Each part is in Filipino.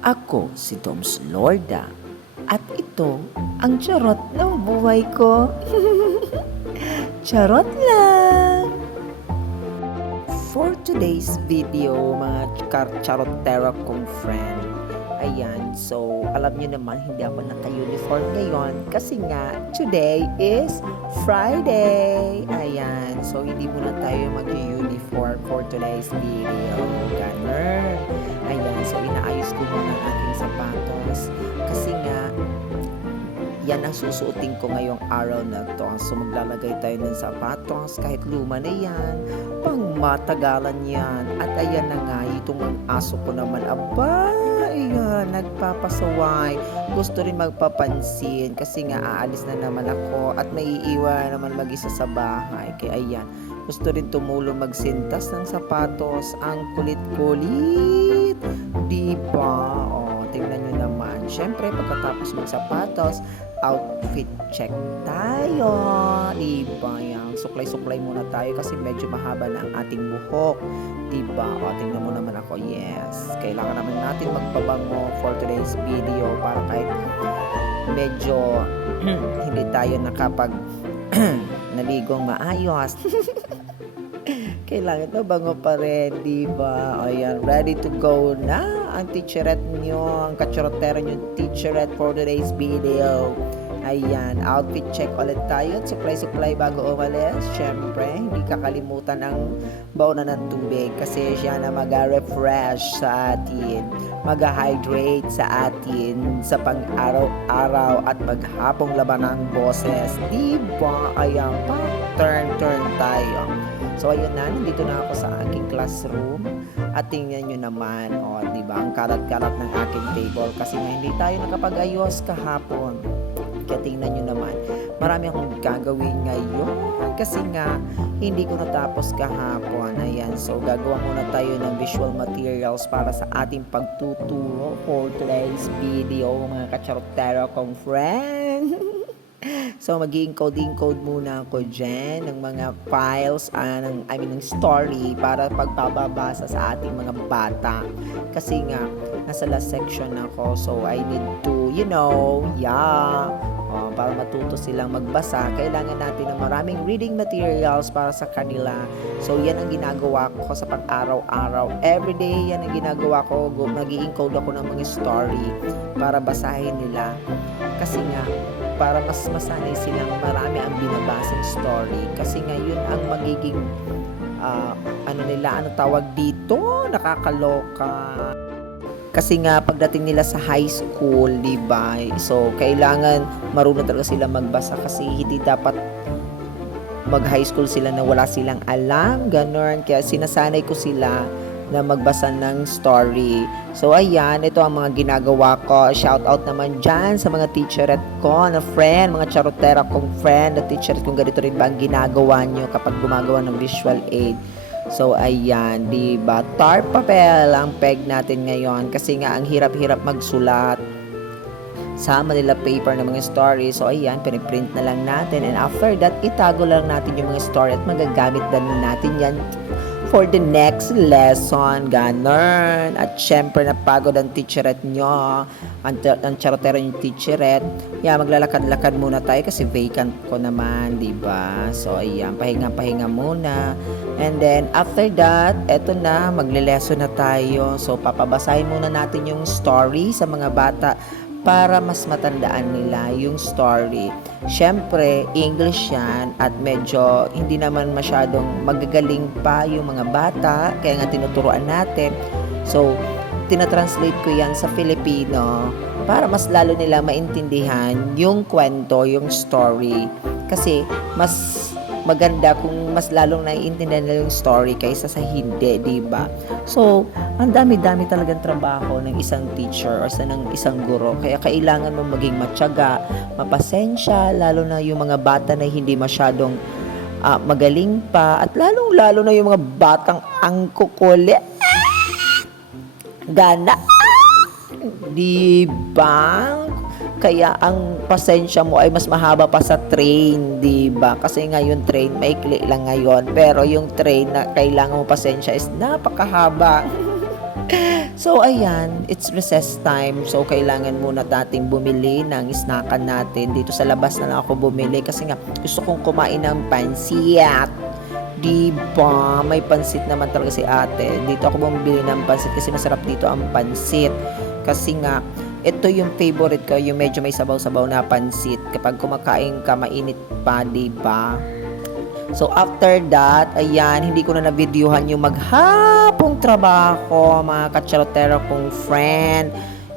Ako si Toms Lorda at ito ang charot ng buhay ko. charot lang! For today's video, mga char- charotera kong friend, ayan, so alam nyo naman hindi ako naka-uniform ngayon kasi nga today is Friday. Ayan, so hindi muna tayo mag-uniform for today's video. Ganun. Ayan, so inaayos ko muna ang aking sapatos kasi nga yan ang susuotin ko ngayong araw na to. So maglalagay tayo ng sapatos kahit luma na yan, pang matagalan yan. At ayan na nga, itong aso ko naman, aba, nagpapasaway. Gusto rin magpapansin kasi nga aalis na naman ako at may iiwan naman mag-isa sa bahay. Kaya ayan, gusto rin tumulong magsintas ng sapatos. Ang kulit-kulit. Di ba? O, tingnan nyo naman. Siyempre, pagkatapos magsapatos, outfit check tayo. Di ba? Yan. Suklay-suklay muna tayo kasi medyo mahaba na ang ating buhok. Di ba? O, tingnan mo naman ako. Yes. Kailangan naman natin magpabango for today's video para kahit medyo hindi tayo nakapag naligong maayos. Kailangan na bango pa rin, di ba? Ayan, ready to go na ang teacherette nyo, ang kacharotero nyo teacherette for today's video. Ayan, outfit check ulit tayo supply-supply bago umalis. Siyempre, hindi kakalimutan ang bauna ng tubig kasi siya na mag-refresh sa atin, mag-hydrate sa atin sa pang-araw-araw at maghapong laban ng boses. Diba? Ayan, pa turn-turn tayo. So, ayun na, nandito na ako sa aking classroom. At tingnan nyo naman, o, oh, di ba, ang kalat-kalat ng aking table kasi hindi tayo nakapag-ayos kahapon. Kaya tingnan nyo naman, marami akong gagawin ngayon kasi nga hindi ko natapos kahapon. Ayan, so gagawa muna tayo ng visual materials para sa ating pagtuturo for today's video, mga kacharotero kong friend. So, mag encode encode muna ako dyan ng mga files, ah, ng, I mean, ng story para pagpapabasa sa ating mga bata. Kasi nga, nasa last section ako, so I need to, you know, yeah, oh, para matuto silang magbasa, kailangan natin ng maraming reading materials para sa kanila. So, yan ang ginagawa ko sa pag-araw-araw. Everyday, yan ang ginagawa ko. nag encode ako ng mga story para basahin nila. Kasi nga, para mas masanay silang marami ang binabasang story kasi ngayon ang magiging uh, ano nila ano tawag dito nakakaloka kasi nga pagdating nila sa high school di ba so kailangan marunong talaga sila magbasa kasi hindi dapat mag high school sila na wala silang alam ganon kaya sinasanay ko sila na magbasa ng story. So ayan, ito ang mga ginagawa ko. Shout out naman dyan sa mga teacherette ko na friend, mga charotera kong friend na teacherette kung ganito rin ba ang ginagawa nyo kapag gumagawa ng visual aid. So ayan, di ba? Tar papel ang peg natin ngayon kasi nga ang hirap-hirap magsulat sa Manila paper ng mga story. So, ayan, piniprint na lang natin. And after that, itago lang natin yung mga story at magagamit din natin yan for the next lesson. Ganon. At syempre, napagod ang teacherette nyo. Ang, ang charotero yung teacherette. Yeah, maglalakad-lakad muna tayo kasi vacant ko naman, di ba? So, ayan, pahinga-pahinga muna. And then, after that, eto na, magle-lesson na tayo. So, papabasahin muna natin yung story sa mga bata para mas matandaan nila yung story. Siyempre, English yan at medyo hindi naman masyadong magagaling pa yung mga bata, kaya nga tinuturuan natin. So, tinatranslate ko yan sa Filipino para mas lalo nila maintindihan yung kwento, yung story. Kasi, mas maganda kung mas lalong naiintindihan nila yung story kaysa sa hindi, di ba? So, ang dami-dami talagang trabaho ng isang teacher or sa ng isang guro. Kaya kailangan mo maging matyaga, mapasensya, lalo na yung mga bata na hindi masyadong uh, magaling pa at lalong-lalo na yung mga batang angkukuli. Gana. Di ba? Kaya ang pasensya mo ay mas mahaba pa sa train, 'di ba? Kasi nga yung train maikli lang ngayon, pero yung train na kailangan mo pasensya is napakahaba. So ayan, it's recess time. So kailangan muna nating bumili ng snackan natin. Dito sa labas na lang ako bumili kasi nga gusto kong kumain ng pansit. Diba? May pansit naman talaga si ate. Dito ako bumili ng pansit kasi masarap dito ang pansit. Kasi nga, ito yung favorite ko, yung medyo may sabaw-sabaw na pansit. Kapag kumakain ka, mainit pa, diba? So after that, ayan, hindi ko na na-videohan yung maghapong trabaho, mga kacharotero kong friend.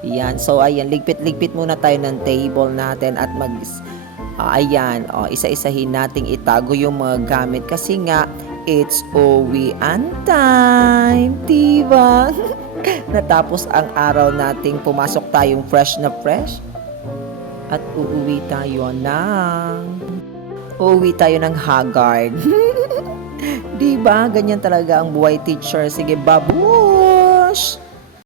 Ayan, so ayan, ligpit-ligpit muna tayo ng table natin at mag... ah, ayan, oh, isa-isahin nating itago yung mga gamit kasi nga, it's uwian time, diba? Natapos ang araw nating pumasok tayong fresh na fresh at uuwi tayo ng uuwi tayo ng haggard. di ba? Ganyan talaga ang buhay teacher. Sige, babush!